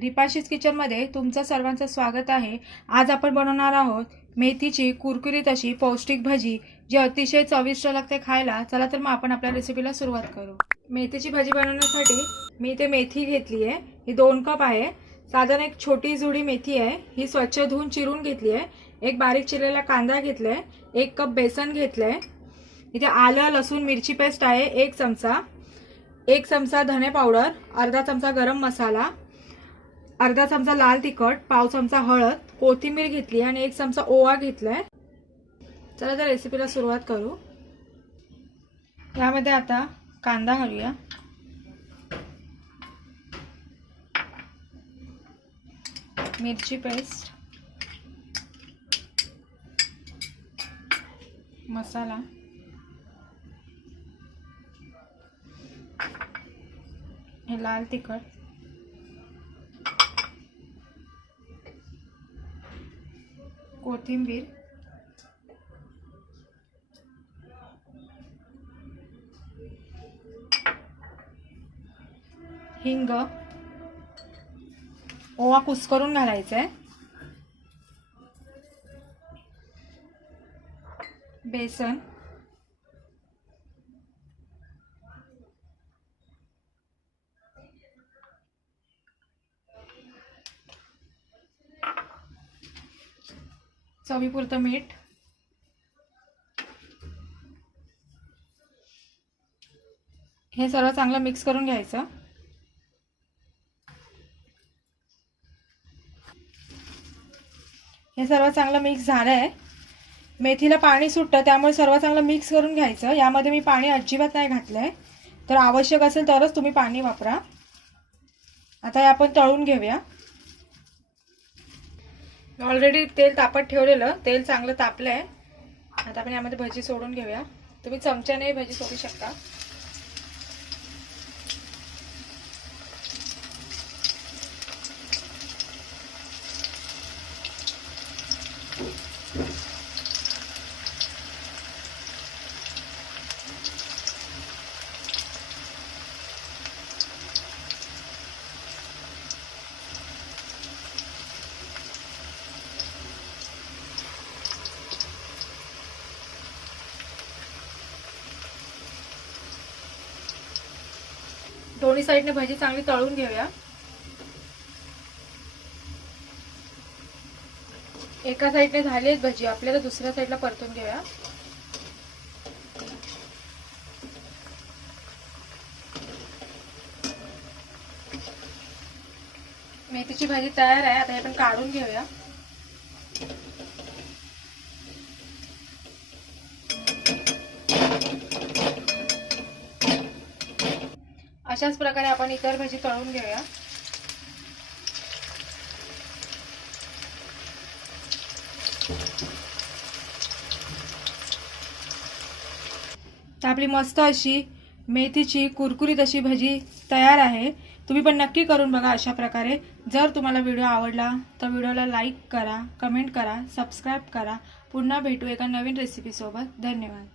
रिपाशीस किचनमध्ये तुमचं सर्वांचं स्वागत आहे. आज आपण बनवणार आहोत मेथीची कुरकुरीत अशी पौष्टिक भजी जी अतिशय चविष्ट लागते खायला. चला तर मग आपण आपल्या रेसिपीला सुरुवात करू. मेथीची भाजी बनवण्यासाठी मी इथे मेथी घेतली आहे. ही दोन कप आहे. साधारण एक छोटी जुडी मेथी आहे. ही स्वच्छ धुवून चिरून घेतली आहे. एक बारीक चिरलेला कांदा घेतलाय. एक कप बेसन घेतलंय. इथे आलं लसूण मिरची पेस्ट आहे. एक चमचा. एक चमचा धने पावडर. अर्धा चमचा गरम मसाला. अर्धा चमचा लाल तिखट पाव चमचा हळद कोथिंबीर घेतली आणि एक चमचा ओवा घेतलाय. चला तर रेसिपीला सुरुवात करू. यामध्ये आता कांदा घालूया. मिरची पेस्ट. मसाला. हे लाल तिखट. कोथिंबीर. हिंग. ओवा कुस्करून घालायचा आहे बेसन. चवीपुरतं मीठ. हे सर्व चांगलं मिक्स करून घ्यायचं. हे सर्व चांगलं मिक्स झालं आहे मेथीला पाणी सुटतं त्यामुळे सर्व चांगलं मिक्स करून घ्यायचं. यामध्ये मी पाणी अजिबात नाही घातलं आहे तर आवश्यक असेल तरच तुम्ही पाणी वापरा. आता हे आपण तळून घेऊया. ऑलरेडी तेल तापत ठेवलेलं. तेल चांगलं तापलं आहे आता आपण यामध्ये भजी सोडून घेऊया. तुम्ही चमच्याने भजी सोडू शकता. दोन्ही साईडने भजी चांगली तळून घेऊया. एका साईडने झाली आहेत भजी आपल्याला दुसऱ्या साईडला परतून घेऊया. मेथीची भाजी तयार आहे आता हे आपण काढून घेऊया. अशाच प्रकारे आपण इतर भाजी तळून घेऊया. तर आपली मस्त अशी मेथीची कुरकुरीत अशी भजी तयार आहे. तुम्ही पण नक्की करून बघा अशा प्रकारे. जर तुम्हाला व्हिडिओ आवडला तर व्हिडिओला लाईक करा कमेंट करा सबस्क्राईब करा. पुन्हा भेटू एका नवीन रेसिपीसोबत धन्यवाद.